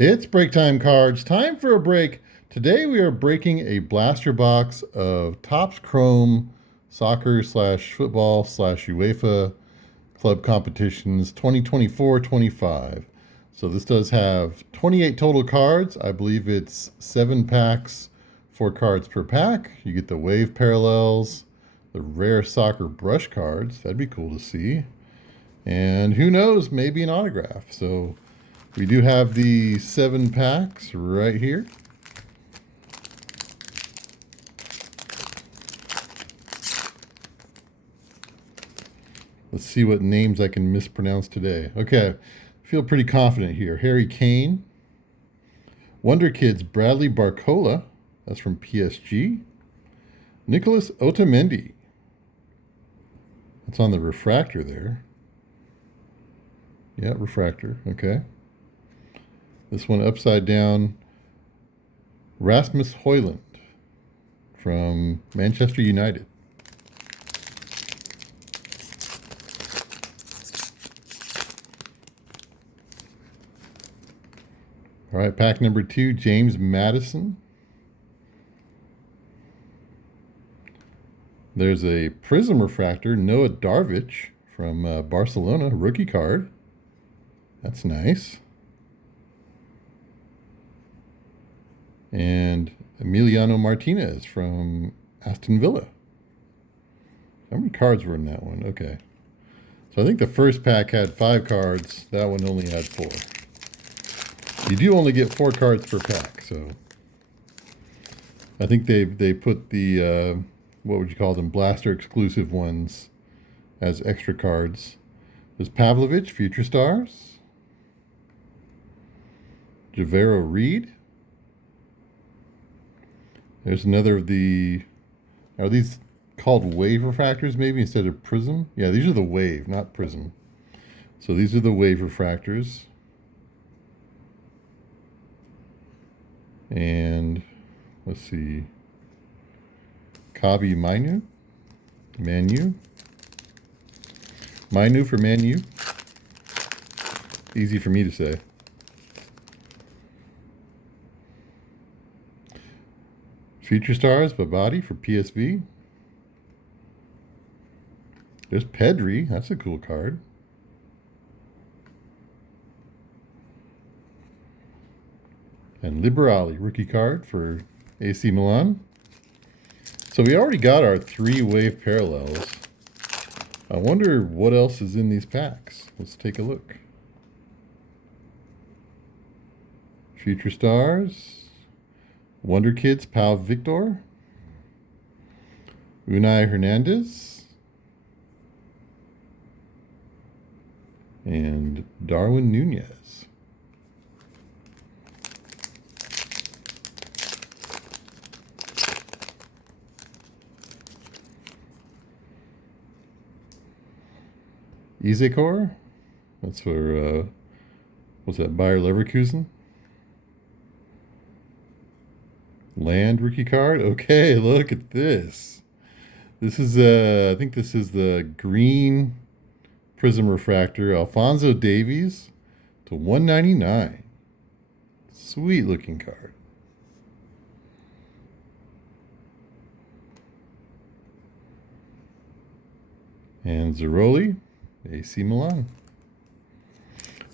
It's break time cards. Time for a break. Today we are breaking a blaster box of Topps Chrome soccer slash football slash UEFA club competitions 2024-25. So this does have 28 total cards. I believe it's 7 packs, 4 cards per pack. You get the wave parallels, the rare soccer brush cards. That'd be cool to see. And who knows, maybe an autograph. So we do have the 7 packs right here. Let's see what names I can mispronounce today. Okay, feel pretty confident here. Harry Kane. Wonder Kids Bradley Barcola. That's from PSG. Nicholas Otamendi. That's on the refractor there. Yeah, refractor. Okay. This one upside down. Rasmus Højlund from Manchester United. All right, pack number 2, James Madison. There's a Prism Refractor, Noah Darvic from Barcelona, rookie card. That's nice. And Emiliano Martinez from Aston Villa. How many cards were in that one? Okay. So I think the first pack had 5 cards. That one only had 4. You do only get 4 cards per pack, so I think they put the what would you call them, blaster exclusive ones as extra cards. There's Pavlovich, Future Stars. Javero Reed. There's another of the, are these called wave refractors maybe instead of prism? Yeah, these are the wave, not prism. So these are the wave refractors. And let's see, Kabi Mainu for Manu. Easy for me to say. Future Stars Babadi for PSV. There's Pedri. That's a cool card. And Liberali, rookie card for AC Milan. So we already got our 3 wave parallels. I wonder what else is in these packs. Let's take a look. Future Stars. Wonder Kids, Pau Victor. Unai Hernandez. And Darwin Nunez. Izekor. That's for, what's that, Bayer Leverkusen? Land rookie card. Okay, look at this. This is I think this is the green prism refractor, Alphonso Davies to 199. Sweet looking card. And Zeroli, AC Milan.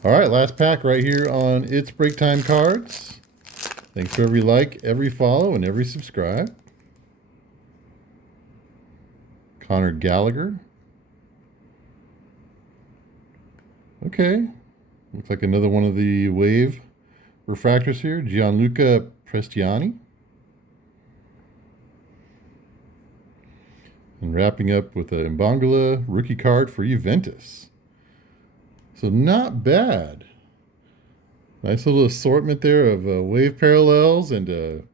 All right, last pack right here on It's Break Time Cards. Thanks for every like, every follow, and every subscribe. Connor Gallagher. Okay. Looks like another one of the wave refractors here. Gianluca Prestiani. And wrapping up with a Mbangala rookie card for Juventus. So not bad. Nice little assortment there of wave parallels and,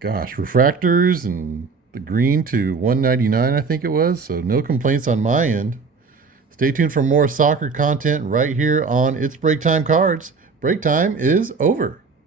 gosh, refractors and the green to 199, I think it was. So no complaints on my end. Stay tuned for more soccer content right here on It's Break Time Cards. Break time is over.